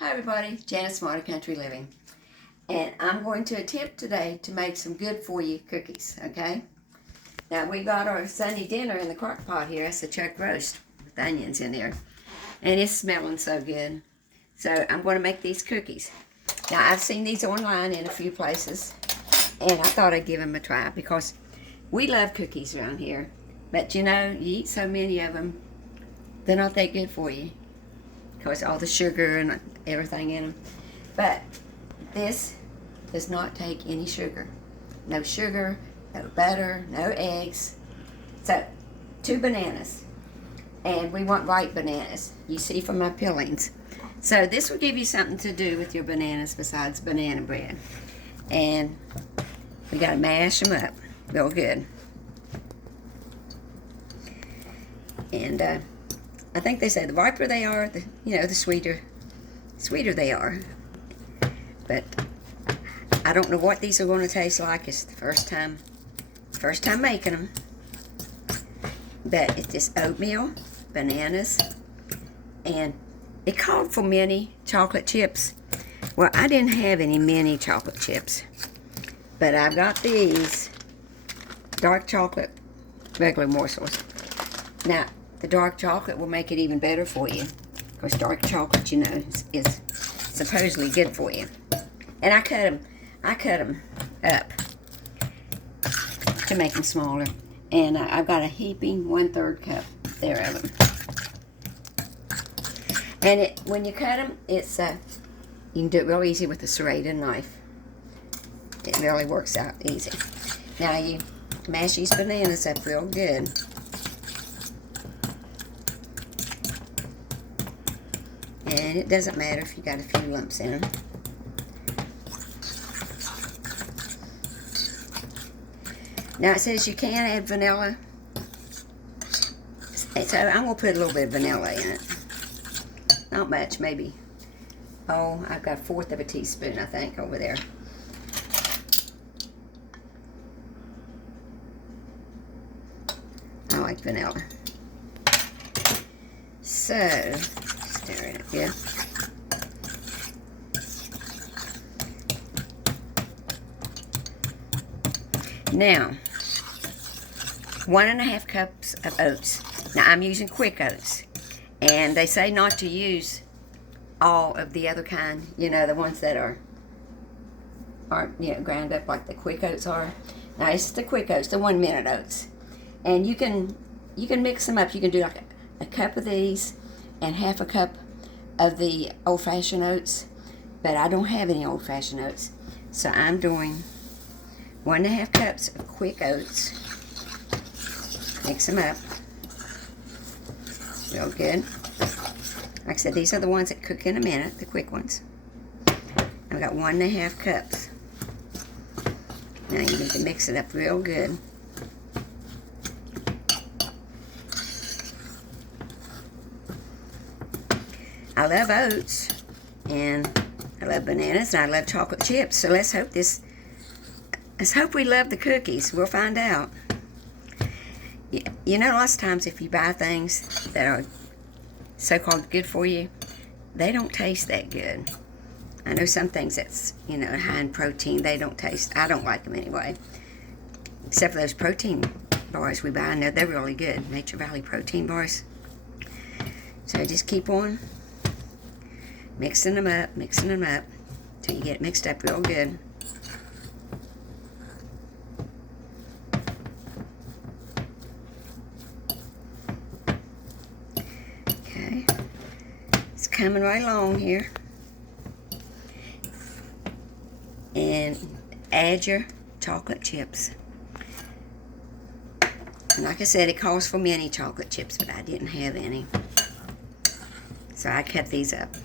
Hi everybody, Janice Smarter Country Living. And I'm going to attempt today to make some good for you cookies, okay? Now we got our Sunday dinner in the crock pot here. That's the chuck roast with onions in there. And it's smelling so good. So I'm going to make these cookies. Now I've seen these online in a few places. And I thought I'd give them a try because we love cookies around here. But you know, you eat so many of them, they're not that good for you. Because all the sugar and everything in them. But this does not take any sugar. No sugar, no butter, no eggs. So, 2 bananas. And we want ripe bananas. You see from my peelings. So this will give you something to do with your bananas besides banana bread. And we got to mash them up real good. And I think they say the riper they are, the sweeter they are. But I don't know what these are going to taste like. It's the first time making them. But it's just oatmeal, bananas, and it called for mini chocolate chips. Well, I didn't have any mini chocolate chips, but I've got these dark chocolate regular morsels. Now, the dark chocolate will make it even better for you. Because dark chocolate, is supposedly good for you. And I cut them up to make them smaller. And I've got a heaping 1/3 cup there of them. And when you cut them, you can do it real easy with a serrated knife. It really works out easy. Now you mash these bananas up real good. And it doesn't matter if you got a few lumps in them. Now it says you can add vanilla. So I'm going to put a little bit of vanilla in it. Not much, maybe. Oh, I've got 1/4 of a teaspoon, I think, over there. I like vanilla. So, stir it up here. Now, 1½ cups of oats. Now, I'm using quick oats. And they say not to use all of the other kind, the ones that aren't ground up like the quick oats are. Now, it's the quick oats, the 1-minute oats. And you can mix them up. You can do like a cup of these and 1/2 cup of the old-fashioned oats, but I don't have any old-fashioned oats, so I'm doing 1½ cups of quick oats. Mix them up real good. Like I said, these are the ones that cook in a minute, the quick ones. I've got 1½ cups. Now you need to mix it up real good. I love oats, and I love bananas, and I love chocolate chips. So let's hope we love the cookies. We'll find out. Lots of times if you buy things that are so-called good for you, they don't taste that good. I know some things that's, high in protein, they don't taste, I don't like them anyway. Except for those protein bars we buy. I know they're really good. Nature Valley protein bars. So just keep on mixing them up till you get it mixed up real good. Okay, it's coming right along here. And add your chocolate chips. And like I said, it calls for mini chocolate chips, but I didn't have any. So I cut these up.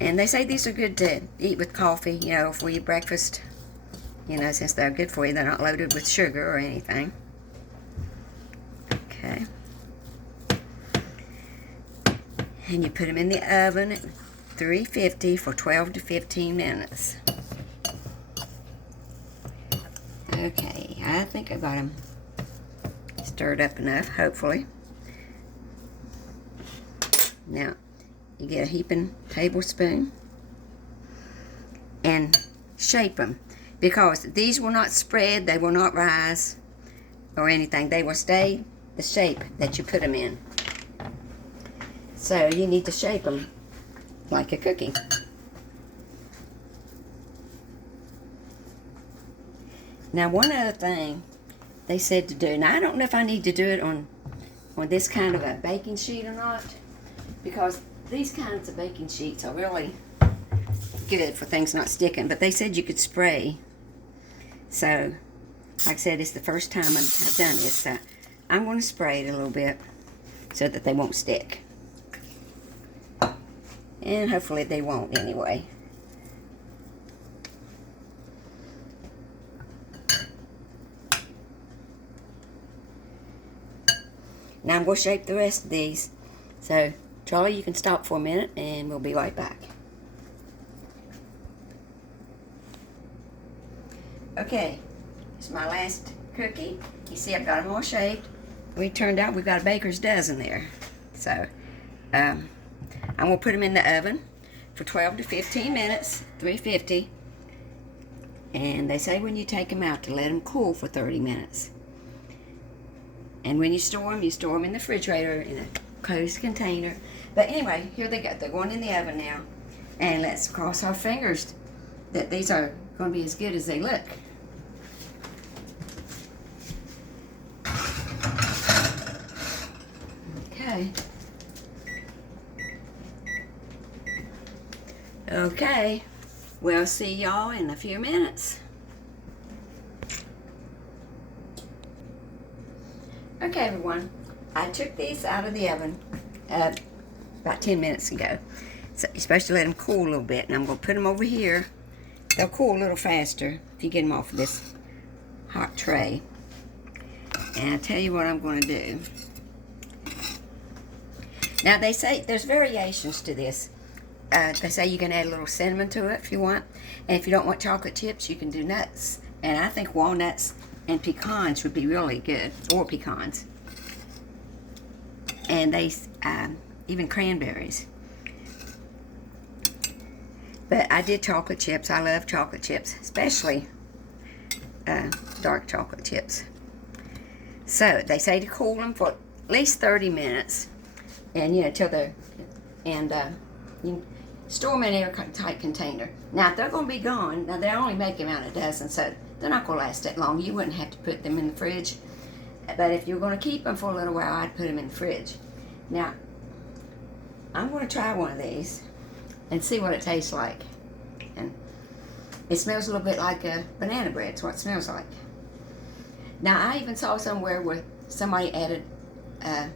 And they say these are good to eat with coffee, for your breakfast. Since they're good for you, they're not loaded with sugar or anything. Okay. And you put them in the oven at 350 for 12 to 15 minutes. Okay, I think I got them stirred up enough, hopefully. Now, you get a heaping tablespoon and shape them, because these will not spread, they will not rise or anything. They will stay the shape that you put them in. So you need to shape them like a cookie. Now, one other thing they said to do, now I don't know if I need to do it on this kind of a baking sheet or not, because these kinds of baking sheets are really good for things not sticking, but they said you could spray. So, like I said, it's the first time I've done this, so I'm going to spray it a little bit so that they won't stick. And hopefully they won't anyway. Now I'm going to shape the rest of these. So, Charlie, you can stop for a minute and we'll be right back. Okay, it's my last cookie. You see I've got them all shaped. We've got a baker's dozen there. So, I'm going to put them in the oven for 12 to 15 minutes, 350. And they say when you take them out to let them cool for 30 minutes. And when you store them in the refrigerator in a closed container. But anyway, here they go. They're going in the oven now. And let's cross our fingers that these are going to be as good as they look. Okay. Okay. We'll see y'all in a few minutes. Okay, everyone. I took these out of the oven about 10 minutes ago. So you're supposed to let them cool a little bit. And I'm going to put them over here. They'll cool a little faster if you get them off of this hot tray. And I'll tell you what I'm going to do. Now, they say there's variations to this. They say you can add a little cinnamon to it if you want. And if you don't want chocolate chips, you can do nuts. And I think walnuts and pecans would be really good, or pecans. And they, even cranberries. But I did chocolate chips. I love chocolate chips, especially dark chocolate chips. So they say to cool them for at least 30 minutes, and till they're, and you store them in an airtight container. Now if they're going to be gone, now they only make them out a dozen, so they're not going to last that long. You wouldn't have to put them in the fridge. But if you're going to keep them for a little while, I'd put them in the fridge. Now, I'm going to try one of these and see what it tastes like. And it smells a little bit like a banana bread. It's what it smells like. Now, I even saw somewhere where somebody added a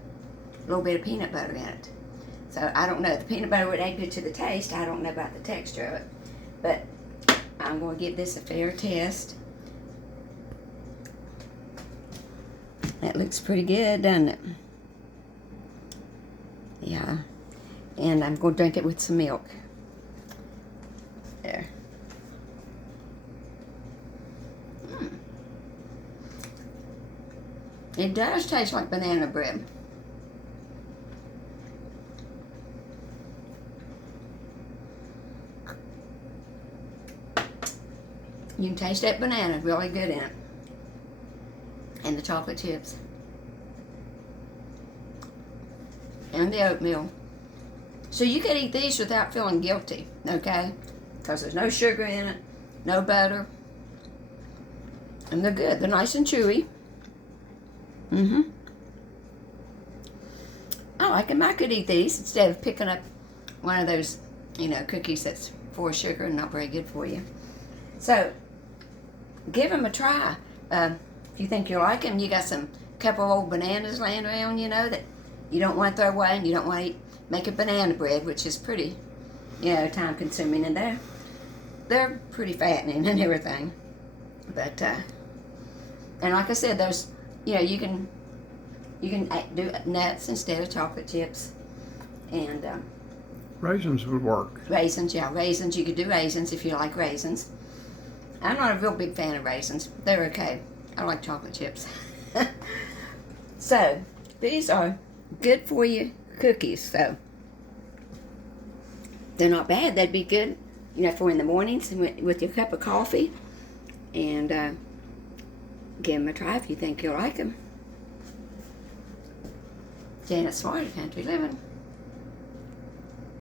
little bit of peanut butter in it. So, I don't know. If the peanut butter would add good to the taste, I don't know about the texture of it. But I'm going to give this a fair test. That looks pretty good, doesn't it? Yeah. And I'm going to drink it with some milk. There. It does taste like banana bread. You can taste that banana really good in it. And the chocolate chips. And the oatmeal. So you can eat these without feeling guilty, okay? Because there's no sugar in it, no butter. And they're good. They're nice and chewy. I like them. I could eat these instead of picking up one of those, cookies that's full of sugar and not very good for you. So, give them a try. If you think you'll like them, you got some couple of old bananas laying around, that you don't want to throw away, and you don't want to make a banana bread, which is pretty, time consuming, and they're pretty fattening and everything. But and like I said, you can do nuts instead of chocolate chips. And Raisins would work. raisins, yeah, raisins. You could do raisins if you like raisins. I'm not a real big fan of raisins. They're okay. I like chocolate chips. So, these are good for you cookies. So, they're not bad. They'd be good, for in the mornings with your cup of coffee. And give them a try if you think you'll like them. Janet's Smart Country Living.